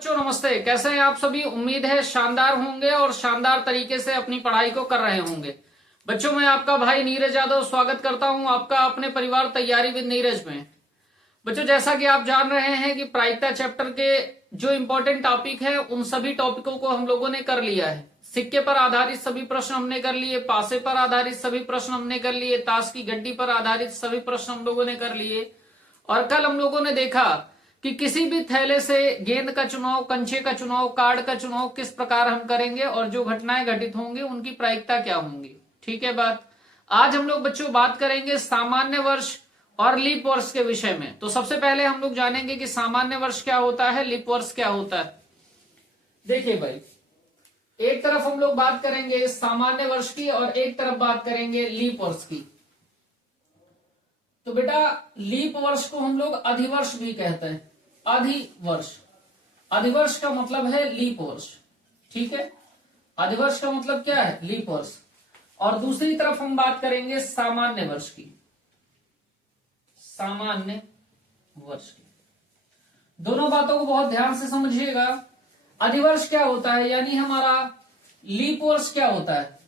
बच्चों नमस्ते। कैसे हैं आप सभी। उम्मीद है शानदार होंगे और शानदार तरीके से अपनी पढ़ाई को कर रहे होंगे। बच्चों मैं आपका भाई नीरज यादव स्वागत करता हूं आपका अपने परिवार तैयारी विद नीरज में। बच्चों जैसा कि आप जान रहे हैं कि प्रायिकता चैप्टर के जो इंपॉर्टेंट टॉपिक है उन सभी टॉपिकों को हम लोगों ने कर लिया है। सिक्के पर आधारित सभी प्रश्न हमने कर लिए, पासे पर आधारित सभी प्रश्न हमने कर लिए, ताश की गड्डी पर आधारित सभी प्रश्न हम लोगों ने कर लिए। और कल हम लोगों ने देखा कि किसी भी थैले से गेंद का चुनाव, कंचे का चुनाव, कार्ड का चुनाव किस प्रकार हम करेंगे और जो घटनाएं घटित होंगी उनकी प्रायिकता क्या होंगी। ठीक है बात। आज हम लोग बच्चों बात करेंगे सामान्य वर्ष और लीप वर्ष के विषय में। तो सबसे पहले हम लोग जानेंगे कि सामान्य वर्ष क्या होता है, लीप वर्ष क्या होता है। देखिए भाई, एक तरफ हम लोग बात करेंगे सामान्य वर्ष की और एक तरफ बात करेंगे लीप वर्ष की। तो बेटा लीप वर्ष को हम लोग अधिवर्ष भी कहते हैं। अधिवर्ष, अधिवर्ष का मतलब है लीप वर्ष। ठीक है, अधिवर्ष का मतलब क्या है, लीप वर्ष। और दूसरी तरफ हम बात करेंगे सामान्य वर्ष की, सामान्य वर्ष की। दोनों बातों को बहुत ध्यान से समझिएगा। अधिवर्ष क्या होता है यानी हमारा लीप वर्ष क्या होता है,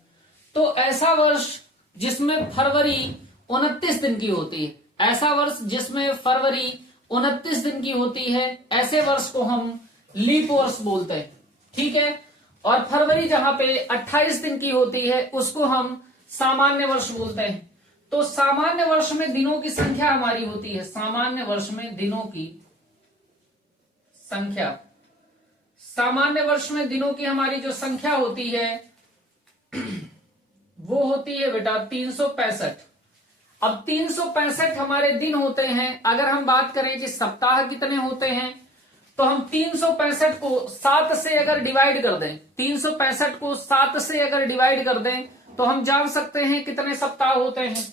तो ऐसा वर्ष जिसमें फरवरी 29 दिन की होती है, ऐसा वर्ष जिसमें फरवरी 29 दिन की होती है, ऐसे वर्ष को हम लीप वर्ष बोलते हैं। ठीक है, और फरवरी जहां पे 28 दिन की होती है उसको हम सामान्य वर्ष बोलते हैं। तो सामान्य वर्ष में दिनों की संख्या हमारी होती है, सामान्य वर्ष में दिनों की संख्या, सामान्य वर्ष में दिनों की हमारी जो संख्या होती है वो होती है बेटा 365। अब 365 हमारे दिन होते हैं। अगर हम बात करें कि सप्ताह कितने होते हैं तो हम 365 को 7 से अगर डिवाइड कर दें, 365 को 7 से अगर डिवाइड कर दें तो हम जान सकते हैं कितने सप्ताह होते हैं।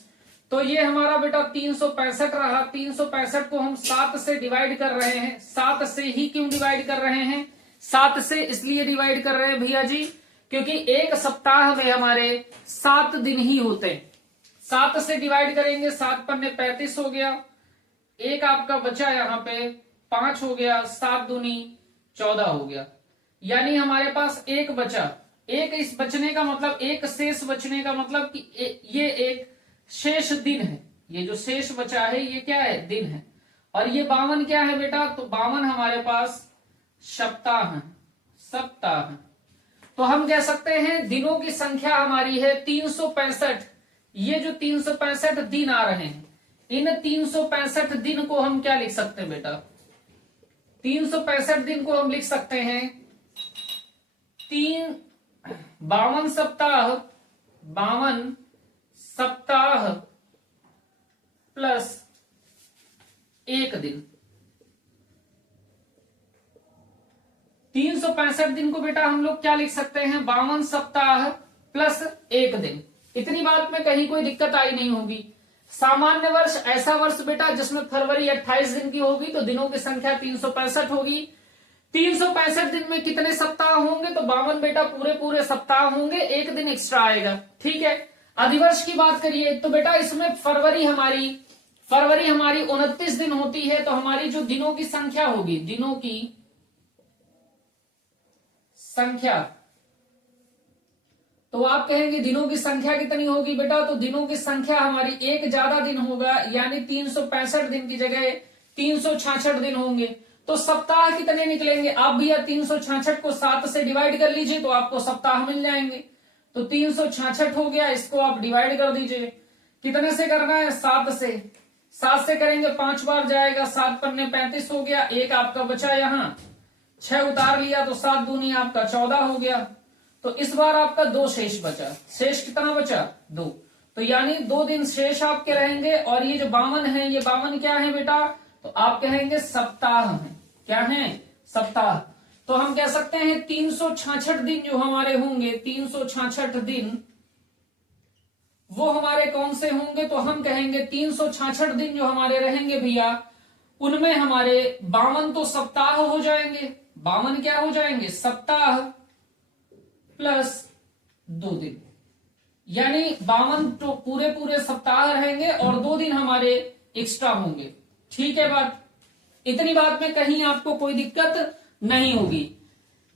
तो ये हमारा बेटा 365 रहा। 365 को हम 7 से डिवाइड कर रहे हैं। 7 से ही क्यों डिवाइड कर रहे हैं, 7 से इसलिए डिवाइड कर रहे हैं भैया जी क्योंकि एक सप्ताह में हमारे 7 दिन ही होते हैं। 7 से डिवाइड करेंगे, 7 पन्ने 35 हो गया, एक आपका बचा यहाँ पे 5 हो गया, 7 दूनी 14 हो गया। यानी हमारे पास एक बचा। एक इस बचने का मतलब, एक शेष बचने का मतलब कि ये एक शेष दिन है। ये जो शेष बचा है ये क्या है, दिन है। और ये 52 क्या है बेटा, तो 52 हमारे पास सप्ताह है, सप्ताह। तो हम कह सकते हैं दिनों की संख्या हमारी है 365। ये जो 365 दिन आ रहे हैं, इन 365 दिन को हम क्या लिख सकते हैं बेटा, 365 दिन को हम लिख सकते हैं 52 सप्ताह, 52 सप्ताह प्लस एक दिन। 365 दिन को बेटा हम लोग क्या लिख सकते हैं, 52 सप्ताह प्लस एक दिन। इतनी बात में कहीं कोई दिक्कत आई नहीं होगी। सामान्य वर्ष ऐसा वर्ष बेटा जिसमें फरवरी 28 दिन की होगी तो दिनों की संख्या 365 होगी। 365 दिन में कितने सप्ताह होंगे, तो 52 बेटा पूरे पूरे सप्ताह होंगे, एक दिन एक्स्ट्रा आएगा। ठीक है, अधिवर्ष की बात करिए तो बेटा इसमें फरवरी हमारी 29 दिन होती है। तो हमारी जो दिनों की संख्या होगी, दिनों की संख्या, तो आप कहेंगे दिनों की संख्या कितनी होगी बेटा, तो दिनों की संख्या हमारी एक ज्यादा दिन होगा, यानी 365 दिन की जगह 366 दिन होंगे। तो सप्ताह कितने निकलेंगे, आप भैया 366 को 7 से डिवाइड कर लीजिए तो आपको सप्ताह मिल जाएंगे। तो 366 हो गया, इसको आप डिवाइड कर दीजिए। कितने से करना है, 7 से। 7 से करेंगे 5 बार जाएगा, 7 पन्ने 35 हो गया, एक आपका बचा यहाँ 6 उतार लिया तो 7 दूनी आपका 14 हो गया। तो इस बार आपका 2 शेष बचा। शेष कितना बचा, 2। तो यानी 2 दिन शेष आपके रहेंगे। और ये जो 52 है, ये 52 क्या है बेटा, तो आप कहेंगे सप्ताह है। क्या है, सप्ताह। तो हम कह सकते हैं 366 दिन जो हमारे होंगे, 366 दिन वो हमारे कौन से होंगे, तो हम कहेंगे 366 दिन जो हमारे रहेंगे भैया उनमें हमारे 52 तो सप्ताह हो जाएंगे। 52 क्या हो जाएंगे, सप्ताह प्लस 2 दिन। यानी 52 तो पूरे पूरे सप्ताह रहेंगे और 2 दिन हमारे एक्स्ट्रा होंगे। ठीक है बात, इतनी बात में कहीं आपको कोई दिक्कत नहीं होगी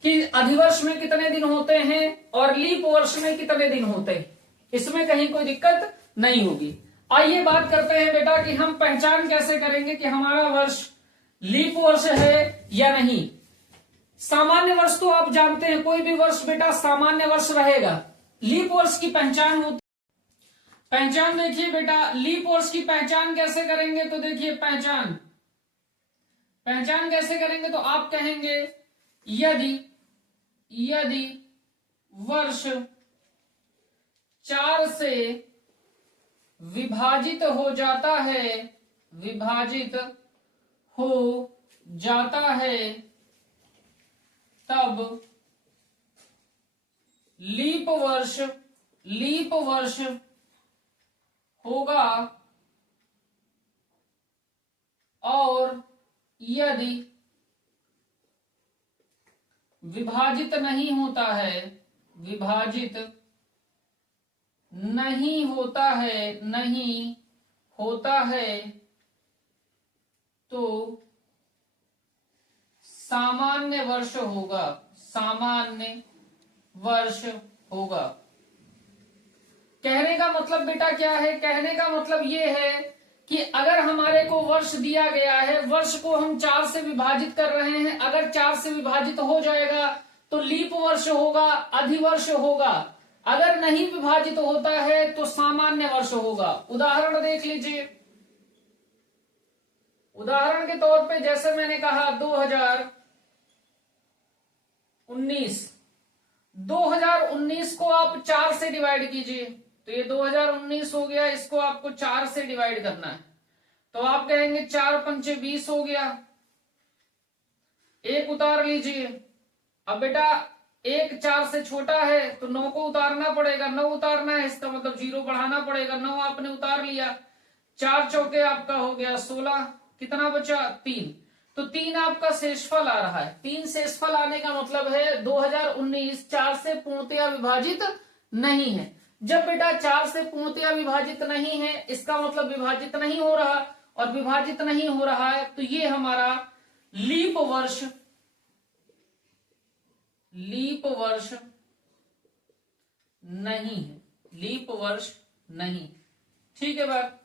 कि अधिवर्ष में कितने दिन होते हैं और लीप वर्ष में कितने दिन होते हैं, इसमें कहीं कोई दिक्कत नहीं होगी। आइए बात करते हैं बेटा कि हम पहचान कैसे करेंगे कि हमारा वर्ष लीप वर्ष है या नहीं। सामान्य वर्ष तो आप जानते हैं, कोई भी वर्ष बेटा सामान्य वर्ष रहेगा। लीप वर्ष की पहचान होती, पहचान देखिए बेटा, लीप वर्ष की पहचान कैसे करेंगे, तो देखिए पहचान कैसे करेंगे, तो आप कहेंगे यदि वर्ष 4 से विभाजित हो जाता है, तब लीप वर्ष होगा, और यदि विभाजित नहीं होता है तो सामान्य वर्ष होगा। कहने का मतलब बेटा क्या है, कहने का मतलब ये है कि अगर हमारे को वर्ष दिया गया है, वर्ष को हम 4 से विभाजित कर रहे हैं, अगर 4 से विभाजित हो जाएगा तो लीप वर्ष होगा, अधिवर्ष होगा। अगर नहीं विभाजित होता है तो सामान्य वर्ष होगा। उदाहरण देख लीजिए, उदाहरण के तौर पे जैसे मैंने कहा 2019 को आप 4 से डिवाइड कीजिए, तो ये 2019 हो गया, इसको आपको 4 से डिवाइड करना है, तो आप कहेंगे 4 पंचे 20 हो गया, 1 उतार लीजिए। अब बेटा 1 4 से छोटा है तो 9 को उतारना पड़ेगा, 9 उतारना है, इसका मतलब 0 बढ़ाना पड़ेगा, 9 आपने उतार लिया, 4 चौके आपका हो गया 16, कितना बचा 3, तो 3 आपका शेषफल आ रहा है। 3 शेषफल आने का मतलब है 2019 4 से पूर्णतया विभाजित नहीं है। जब बेटा 4 से पूर्णतया विभाजित नहीं है, इसका मतलब विभाजित नहीं हो रहा, और विभाजित नहीं हो रहा है तो ये हमारा लीप वर्ष नहीं है, लीप वर्ष नहीं। ठीक है बात।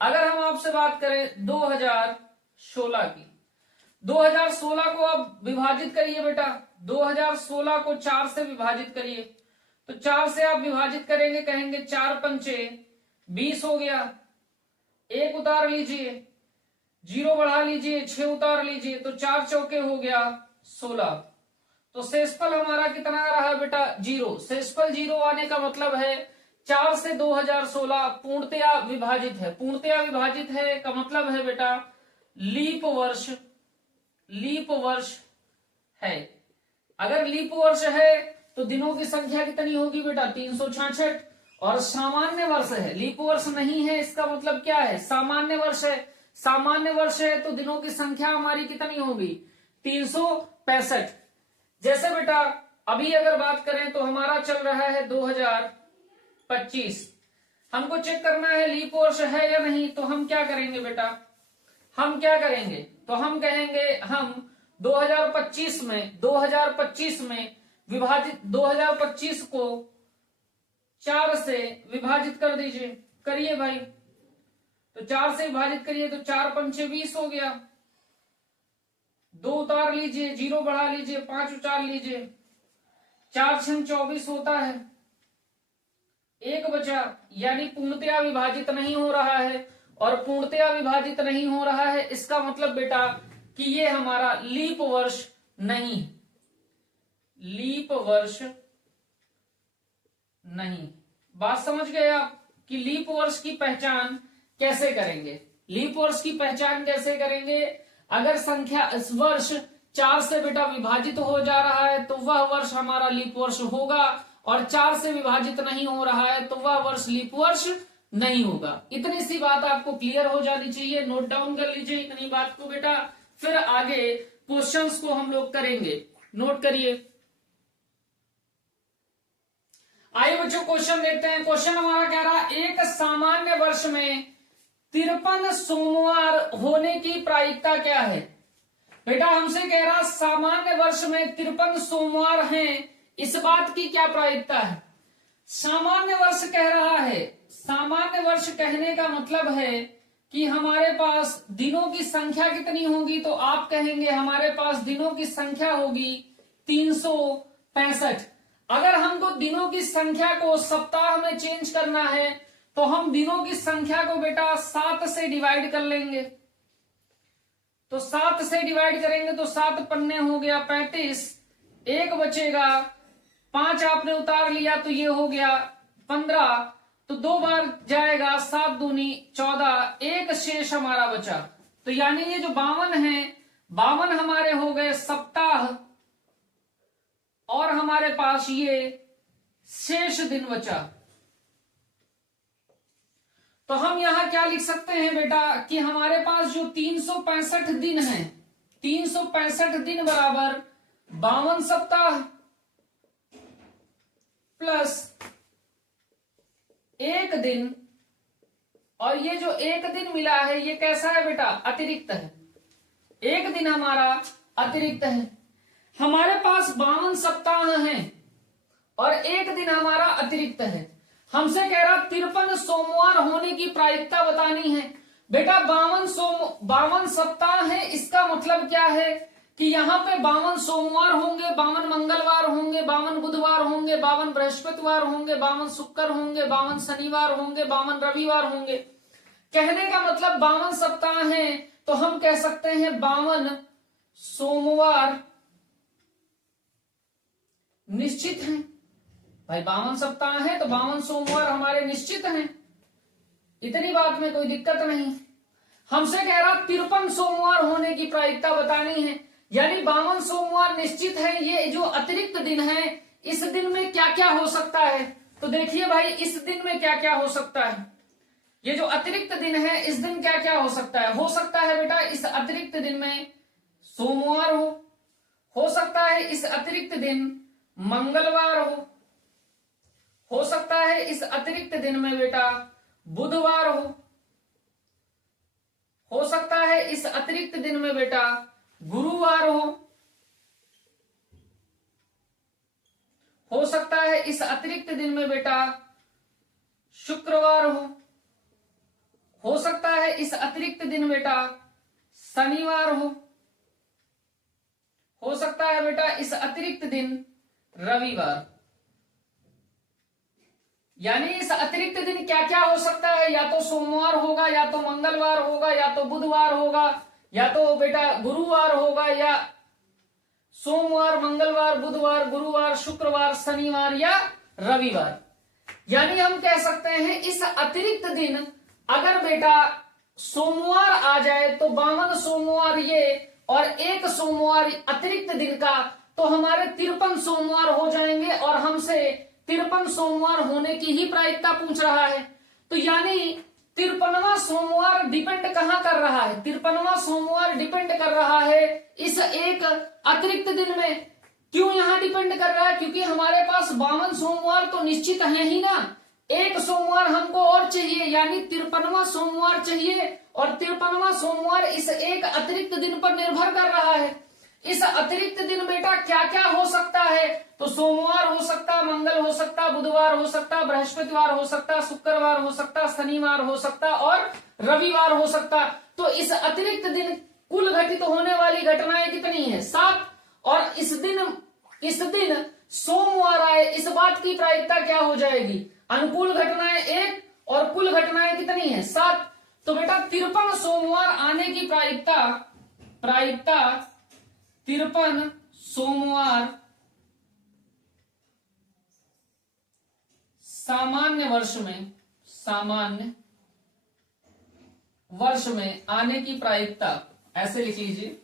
अगर हम आपसे बात करें 2016 की, 2016 को आप विभाजित करिए बेटा, 2016 को 4 से विभाजित करिए, तो 4 से आप विभाजित करेंगे, कहेंगे 4 पंचे 20 हो गया, 1 उतार लीजिए, 0 बढ़ा लीजिए, 6 उतार लीजिए, तो 4 चौके हो गया 16, तो शेषफल हमारा कितना आ रहा है बेटा 0। शेषफल 0 आने का मतलब है 4 से 2016 पूर्णतया विभाजित है। पूर्णतया विभाजित है का मतलब है बेटा लीप वर्ष है। अगर लीप वर्ष है तो दिनों की संख्या कितनी होगी बेटा 366, और सामान्य वर्ष है, लीप वर्ष नहीं है, इसका मतलब क्या है सामान्य वर्ष है। सामान्य वर्ष है तो दिनों की संख्या हमारी कितनी होगी 365। जैसे बेटा अभी अगर बात करें तो हमारा चल रहा है 2025, हमको चेक करना है लीप वर्ष है या नहीं, तो हम क्या करेंगे बेटा, हम क्या करेंगे, तो हम कहेंगे हम 2025 में विभाजित 2025 को 4 से विभाजित कर दीजिए, करिए भाई, तो 4 से विभाजित करिए, तो 4 पंचे 20 हो गया, 2 उतार लीजिए, 0 बढ़ा लीजिए, 5 उतार लीजिए, 4 छंग 24 होता है, 1 बचा, यानी पूर्णतया विभाजित नहीं हो रहा है, और पूर्णतया विभाजित नहीं हो रहा है इसका मतलब बेटा कि ये हमारा लीप वर्ष नहीं, लीप वर्ष नहीं। बात समझ गए आप कि लीप वर्ष की पहचान कैसे करेंगे। लीप वर्ष की पहचान कैसे करेंगे, अगर संख्या इस वर्ष 4 से बेटा विभाजित हो जा रहा है तो वह वर्ष हमारा लीप वर्ष होगा, और 4 से विभाजित नहीं हो रहा है तो वह वर्ष लीप वर्ष नहीं होगा। इतनी सी बात आपको क्लियर हो जानी चाहिए, नोट डाउन कर लीजिए इतनी बात को बेटा, फिर आगे क्वेश्चंस को हम लोग करेंगे। नोट करिए। आइए बच्चों क्वेश्चन देखते हैं। क्वेश्चन हमारा कह रहा है एक सामान्य वर्ष में 53 सोमवार होने की प्रायिकता क्या है। बेटा हमसे कह रहा सामान्य वर्ष में 53 सोमवार हैं, इस बात की क्या प्रायिकता है? सामान्य वर्ष कह रहा है। सामान्य वर्ष कहने का मतलब है कि हमारे पास दिनों की संख्या कितनी होगी, तो आप कहेंगे हमारे पास दिनों की संख्या होगी 365। अगर हमको दिनों की संख्या को सप्ताह में चेंज करना है तो हम दिनों की संख्या को बेटा 7 से डिवाइड कर लेंगे। तो 7 से डिवाइड करेंगे तो 7 पन्ने हो गया 35, एक बचेगा, 5 आपने उतार लिया तो ये हो गया 15, तो 2 बार जाएगा, 7 दूनी 14, एक शेष हमारा बचा। तो यानी ये जो 52 है, 52 हमारे हो गए सप्ताह, और हमारे पास ये शेष दिन बचा। तो हम यहां क्या लिख सकते हैं बेटा कि हमारे पास जो 365 दिन है, 365 दिन बराबर 52 सप्ताह प्लस एक दिन, और ये जो एक दिन मिला है ये कैसा है बेटा? अतिरिक्त है। एक दिन हमारा अतिरिक्त है। हमारे पास 52 सप्ताह हैं और एक दिन हमारा अतिरिक्त है। हमसे कह रहा 53 सोमवार होने की प्रायिकता बतानी है। बेटा 52 सप्ताह है, इसका मतलब क्या है कि यहाँ पे 52 सोमवार होंगे, 52 मंगलवार होंगे, 52 बुधवार होंगे, 52 बृहस्पतिवार होंगे, 52 शुक्र होंगे, 52 शनिवार होंगे, 52 रविवार होंगे। कहने का मतलब 52 सप्ताह हैं, तो हम कह सकते हैं 52 सोमवार निश्चित हैं। भाई 52 सप्ताह है तो 52 सोमवार हमारे निश्चित हैं, इतनी बात में कोई दिक्कत नहीं। हमसे कह रहा 53 सोमवार होने की प्रायिकता बतानी है, यानी 52 सोमवार निश्चित है। ये जो अतिरिक्त दिन है, इस दिन में क्या क्या हो सकता है? तो देखिए भाई, इस दिन में क्या क्या हो सकता है? ये जो अतिरिक्त दिन है, इस दिन क्या क्या हो सकता है? हो सकता है बेटा इस अतिरिक्त दिन में सोमवार हो सकता है इस अतिरिक्त दिन मंगलवार हो सकता है इस अतिरिक्त दिन में बेटा बुधवार हो सकता है इस अतिरिक्त दिन में बेटा गुरुवार हो सकता है इस अतिरिक्त दिन में बेटा शुक्रवार हो सकता है इस अतिरिक्त दिन बेटा शनिवार हो सकता है बेटा इस अतिरिक्त दिन रविवार। यानी इस अतिरिक्त दिन क्या क्या हो सकता है? या तो सोमवार होगा, या तो मंगलवार होगा, या तो बुधवार होगा, या तो बेटा गुरुवार होगा, या सोमवार, मंगलवार, बुधवार, गुरुवार, शुक्रवार, शनिवार या रविवार। यानी हम कह सकते हैं इस अतिरिक्त दिन अगर बेटा सोमवार आ जाए तो 52 सोमवार ये और एक सोमवार अतिरिक्त दिन का, तो हमारे 53 सोमवार हो जाएंगे। और हमसे 53 सोमवार होने की ही प्रायिकता पूछ रहा है। तो यानी 53वां सोमवार डिपेंड कहां कर रहा है? 53वां सोमवार डिपेंड कर रहा है इस एक अतिरिक्त दिन में। क्यों यहां डिपेंड कर रहा है? क्योंकि हमारे पास 52 सोमवार तो निश्चित है ही ना, एक सोमवार हमको और चाहिए, यानी 53वां सोमवार चाहिए। और 53वां सोमवार इस एक अतिरिक्त दिन पर निर्भर कर रहा है। इस अतिरिक्त दिन बेटा क्या क्या हो सकता है? तो सोमवार हो सकता, मंगल हो सकता, बुधवार हो सकता, बृहस्पतिवार हो सकता, शुक्रवार हो सकता, शनिवार हो सकता और रविवार हो सकता। तो इस अतिरिक्त दिन कुल घटित होने वाली घटनाएं कितनी है? 7। और इस दिन सोमवार आए, इस बात की प्रायिकता क्या हो जाएगी? अनुकूल घटनाएं 1 और कुल घटनाएं कितनी है? 7। तो बेटा 53 सोमवार आने की प्रायिकता 53 सोमवार सामान्य वर्ष में आने की प्रायिकता, ऐसे लिख लीजिए,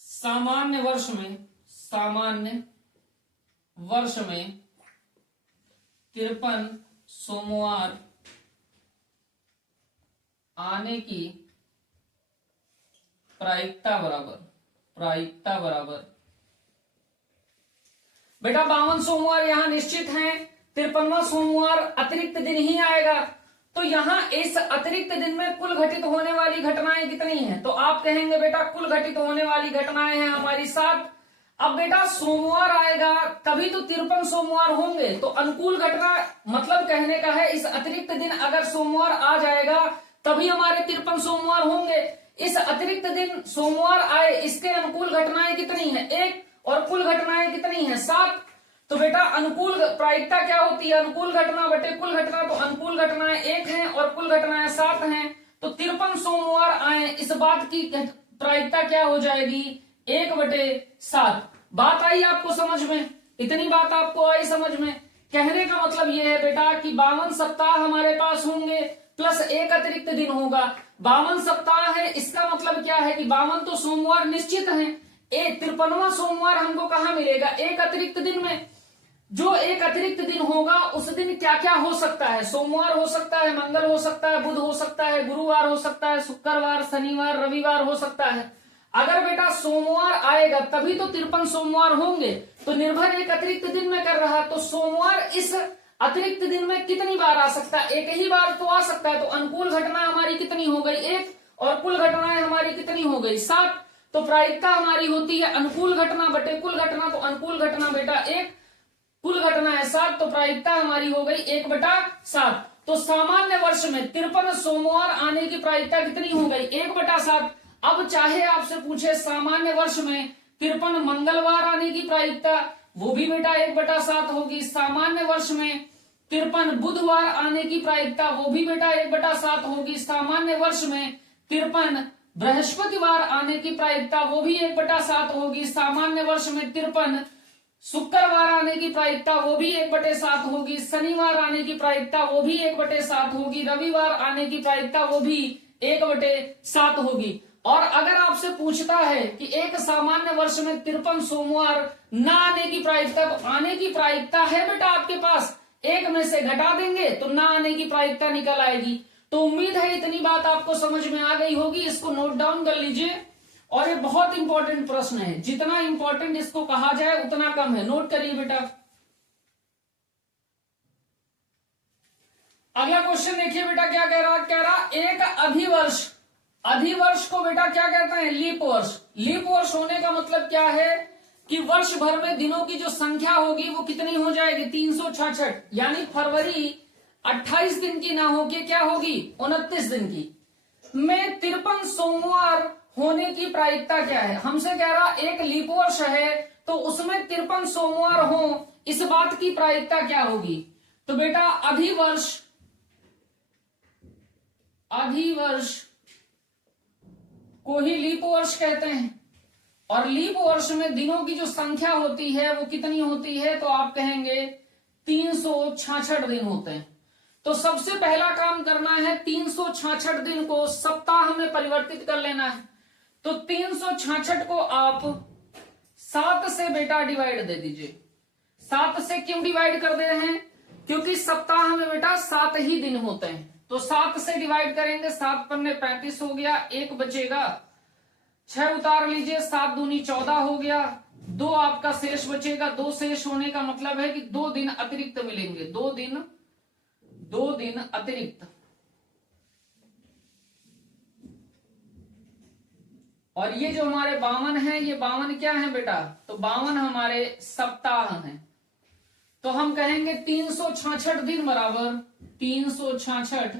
सामान्य वर्ष में 53 सोमवार आने की प्रायिकता बराबर बेटा 52 सोमवार यहां निश्चित हैं, 53वां सोमवार अतिरिक्त दिन ही आएगा। तो यहाँ इस अतिरिक्त दिन में कुल घटित होने वाली घटनाएं कितनी हैं? तो आप कहेंगे बेटा कुल घटित होने वाली घटनाएं हैं हमारी 7। अब बेटा सोमवार आएगा तभी तो 53 सोमवार होंगे, तो अनुकूल घटना मतलब कहने का है इस अतिरिक्त दिन अगर सोमवार आ जाएगा तभी हमारे 53 सोमवार होंगे। इस अतिरिक्त दिन सोमवार आए इसके अनुकूल घटनाएं कितनी है? 1, और कुल घटनाएं कितनी है? 7। तो बेटा अनुकूल प्रायिकता क्या होती है? अनुकूल घटना बटे कुल घटना, तो अनुकूल घटनाएं 1 हैं और कुल घटनाएं 7 हैं, तो 53 सोमवार आए इस बात की प्रायिकता क्या हो जाएगी? 1/7। बात आई आपको समझ में? इतनी बात आपको आई समझ में? कहने का मतलब यह है बेटा कि 52 सप्ताह हमारे पास होंगे प्लस 1 अतिरिक्त दिन होगा। 52 सप्ताह है, इसका मतलब क्या है कि 52 तो सोमवार निश्चित है, 53वां सोमवार हमको कहाँ मिलेगा? 1 अतिरिक्त दिन में। जो 1 अतिरिक्त दिन होगा उस दिन क्या क्या हो सकता है? सोमवार हो सकता है, मंगल हो सकता है, बुध हो सकता है, गुरुवार हो सकता है, शुक्रवार, शनिवार, रविवार हो सकता है। अगर बेटा सोमवार आएगा तभी तो 53 सोमवार होंगे, तो निर्भर 1 अतिरिक्त दिन में कर रहा, तो सोमवार इस अतिरिक्त दिन में कितनी बार आ सकता है? 1 ही बार तो आ सकता है। तो अनुकूल घटना हमारी कितनी हो गई? 1, और कुल घटनाएं हमारी कितनी हो गई? 7। तो प्रायिकता हमारी होती है अनुकूल घटना बटे कुल घटना, तो अनुकूल घटना बेटा 1, कुल घटना है 7, तो प्रायिकता हमारी हो गई 1/7। तो सामान्य वर्ष में 53 सोमवार आने की प्रायिकता कितनी हो गई? 1/7। अब चाहे आपसे पूछे सामान्य वर्ष में 53 मंगलवार आने की प्रायिकता, वो भी बेटा 1/7 होगी। सामान्य वर्ष में 53 बुधवार आने की प्रायिकता, वो भी बेटा 1/7 होगी। सामान्य वर्ष में 53 बृहस्पतिवार आने की प्रायिकता, वो भी 1/7 होगी। सामान्य वर्ष में 53 शुक्रवार आने की प्रायिकता, वो भी 1/7 होगी। शनिवार आने की प्रायिकता, वो भी 1/7 होगी। रविवार आने की प्रायिकता, वो भी 1/7 होगी। और अगर आपसे पूछता है कि एक सामान्य वर्ष में 53 सोमवार न आने की प्रायिकता, तो आने की प्रायिकता है बेटा आपके पास, 1 में से घटा देंगे तो न आने की प्रायिकता निकल आएगी। तो उम्मीद है इतनी बात आपको समझ में आ गई होगी। इसको नोट डाउन कर लीजिए, और ये बहुत इंपॉर्टेंट प्रश्न है, जितना इंपॉर्टेंट इसको कहा जाए उतना कम है। नोट करिए बेटा। अगला क्वेश्चन देखिए बेटा क्या कह रहा एक अधिवर्ष। अधिवर्ष को बेटा क्या कहते हैं? लीप वर्ष। लीप वर्ष होने का मतलब क्या है कि वर्ष भर में दिनों की जो संख्या होगी वो कितनी हो जाएगी? 366, यानी फरवरी 28 दिन की ना होके क्या होगी? 29 दिन की। में 53 सोमवार होने की प्रायिकता क्या है? हमसे कह रहा एक लीप वर्ष है तो उसमें 53 सोमवार हो, इस बात की प्रायिकता क्या होगी? तो बेटा अधिवर्ष को ही लीप वर्ष कहते हैं, और लीप वर्ष में दिनों की जो संख्या होती है वो कितनी होती है? तो आप कहेंगे 366 दिन होते हैं। तो सबसे पहला काम करना है 366 दिन को सप्ताह में परिवर्तित कर लेना है। तो 366 को आप 7 से बेटा डिवाइड दे दीजिए। 7 से क्यों डिवाइड कर दे रहे हैं? क्योंकि सप्ताह में बेटा 7 ही दिन होते हैं, तो 7 से डिवाइड करेंगे, 7 पन्ने 35 हो गया, 1 बचेगा, 6 उतार लीजिए, 7 दूनी 14 हो गया, 2 आपका शेष बचेगा। 2 शेष होने का मतलब है कि 2 दिन अतिरिक्त मिलेंगे, 2 दिन अतिरिक्त। और ये जो हमारे 52 है, ये 52 क्या है बेटा? तो 52 हमारे सप्ताह हैं। तो हम कहेंगे 366 दिन बराबर 366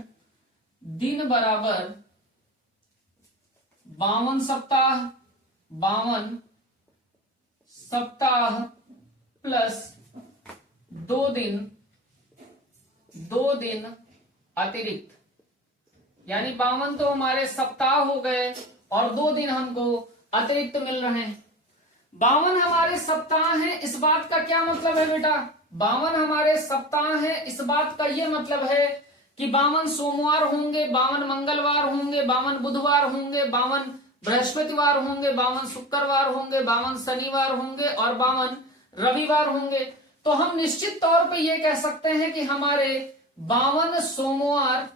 दिन बराबर 52 सप्ताह, 52 सप्ताह प्लस 2 दिन अतिरिक्त, यानी 52 तो हमारे सप्ताह हो गए और 2 दिन हमको अतिरिक्त मिल रहे हैं। 52 हमारे सप्ताह हैं, इस बात का क्या मतलब है बेटा? 52 हमारे सप्ताह हैं, इस बात का यह मतलब है कि 52 सोमवार होंगे, 52 मंगलवार होंगे, 52 बुधवार होंगे, 52 बृहस्पतिवार होंगे, 52 शुक्रवार होंगे, 52 शनिवार होंगे और 52 रविवार होंगे। तो हम निश्चित तौर पे ये कह सकते हैं कि हमारे 52 सोमवार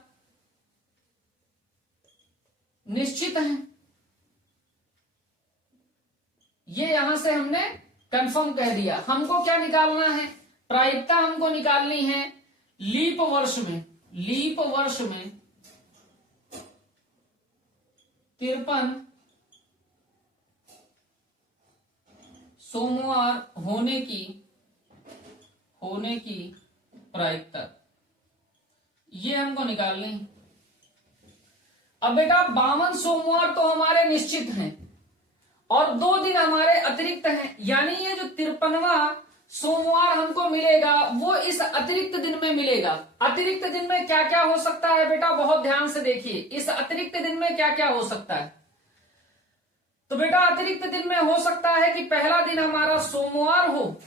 निश्चित हैं। ये यहां से हमने कंफर्म कह दिया। हमको क्या निकालना है? प्रायिकता हमको निकालनी है लीप वर्ष में। लीप वर्ष में 53 सोमवार होने की प्रायिकता, ये हमको निकालनी है। अब बेटा 52 सोमवार तो हमारे निश्चित हैं और 2 दिन हमारे अतिरिक्त हैं, यानी ये जो 53वां सोमवार हमको मिलेगा वो इस अतिरिक्त दिन में मिलेगा। अतिरिक्त दिन में क्या क्या हो सकता है बेटा, बहुत ध्यान से देखिए। इस अतिरिक्त दिन में क्या क्या हो सकता है, तो बेटा अतिरिक्त दिन में हो सकता है कि पहला दिन हमारा सोमवार हो,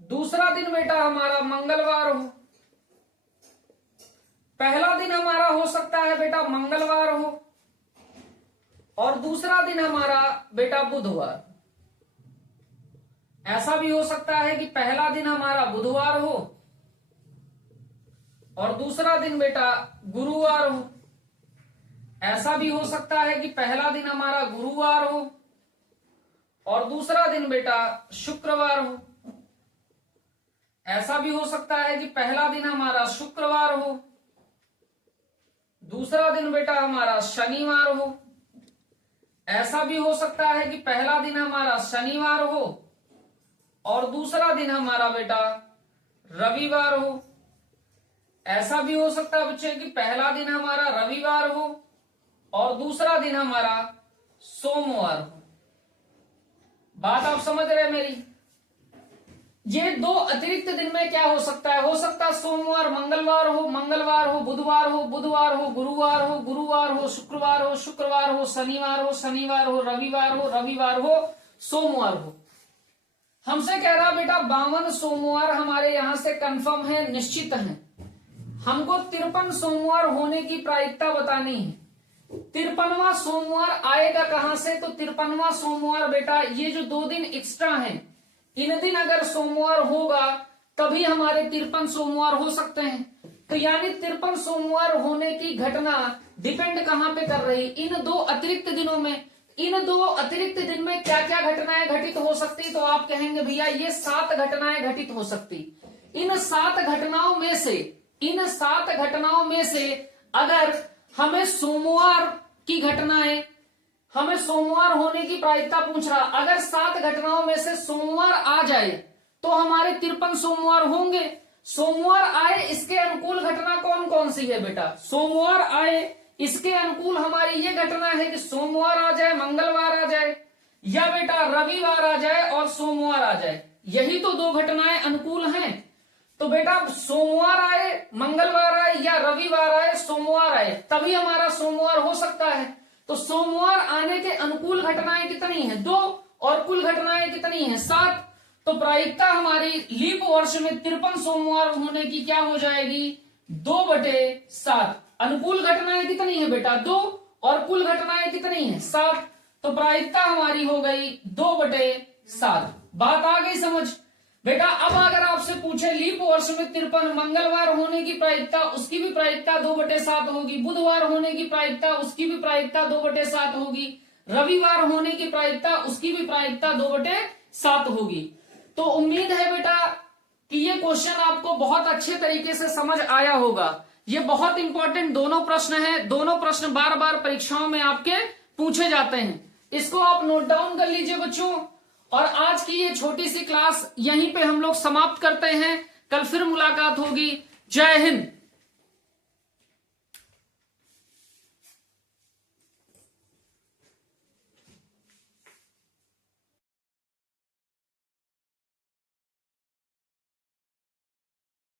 दूसरा दिन बेटा हमारा मंगलवार हो। पहला दिन हमारा हो सकता है बेटा मंगलवार हो और दूसरा दिन हमारा बेटा बुधवार। ऐसा भी हो सकता है कि पहला दिन हमारा बुधवार हो और दूसरा दिन बेटा गुरुवार हो। ऐसा भी हो सकता है कि पहला दिन हमारा गुरुवार हो और दूसरा दिन बेटा शुक्रवार हो। ऐसा भी हो सकता है कि पहला दिन हमारा शुक्रवार हो, दूसरा दिन बेटा हमारा शनिवार हो। ऐसा भी हो सकता है कि पहला दिन हमारा शनिवार हो और दूसरा दिन हमारा बेटा रविवार हो। ऐसा भी हो सकता है बच्चे कि पहला दिन हमारा रविवार हो और दूसरा दिन हमारा सोमवार हो। बात आप समझ रहे हैं मेरी? ये 2 अतिरिक्त दिन में क्या हो सकता है, हो सकता है सोमवार मंगलवार हो, मंगलवार हो बुधवार हो, बुधवार हो गुरुवार हो, गुरुवार हो शुक्रवार हो, शुक्रवार हो शनिवार हो, शनिवार हो रविवार हो, रविवार हो सोमवार हो। हमसे कह रहा बेटा 52 सोमवार हमारे यहां से कंफर्म है, निश्चित है। हमको 53 सोमवार होने की प्रायिकता बतानी है। 53वां सोमवार आएगा कहां से, तो 53वां सोमवार बेटा ये जो 2 दिन एक्स्ट्रा हैं, इन दिन अगर सोमवार होगा तभी हमारे 53 सोमवार हो सकते हैं। तो यानी 53 सोमवार होने की घटना डिपेंड कहां पे कर रही, इन 2 अतिरिक्त दिनों में। इन 2 अतिरिक्त दिन में क्या क्या घटनाएं घटित हो सकती, तो आप कहेंगे भैया ये 7 घटनाएं घटित हो सकती। इन 7 घटनाओं में से अगर हमें सोमवार की घटनाएं, हमें सोमवार होने की प्रायिकता पूछ रहा, अगर 7 घटनाओं में से सोमवार आ जाए तो हमारे 53 सोमवार होंगे। सोमवार आए इसके अनुकूल घटना कौन कौन सी है बेटा, सोमवार आए इसके अनुकूल हमारी ये घटना है कि सोमवार आ जाए, मंगलवार आ जाए, या बेटा रविवार आ जाए और सोमवार आ जाए। यही तो 2 घटनाएं अनुकूल हैं। तो बेटा सोमवार आए, मंगलवार आए या रविवार आए, सोमवार आए, तभी हमारा सोमवार हो सकता है। तो सोमवार आने के अनुकूल घटनाएं कितनी हैं, 2, और कुल घटनाएं कितनी हैं, 7। तो प्रायिकता हमारी लीप वर्ष में 53 सोमवार होने की क्या हो जाएगी, 2/7। अनुकूल घटनाएं कितनी है बेटा, 2, और कुल घटनाएं कितनी है, 7। तो प्रायिकता हमारी हो गई 2/7। बात आ गई समझ बेटा? अब अगर आपसे पूछे लीप वर्ष में 53 मंगलवार होने की प्रायिकता, उसकी भी प्रायिकता 2/7 होगी। बुधवार होने की प्रायिकता, उसकी भी प्रायिकता 2/7 होगी। रविवार होने की प्रायिकता, उसकी भी प्रायिकता 2/7 होगी। तो उम्मीद है बेटा कि ये क्वेश्चन आपको बहुत अच्छे तरीके से समझ आया होगा। ये बहुत इंपॉर्टेंट दोनों प्रश्न हैं, दोनों प्रश्न बार बार परीक्षाओं में आपके पूछे जाते हैं। इसको आप नोट डाउन कर लीजिए बच्चों। और आज की ये छोटी सी क्लास यहीं पे हम लोग समाप्त करते हैं। कल फिर मुलाकात होगी। जय हिंद।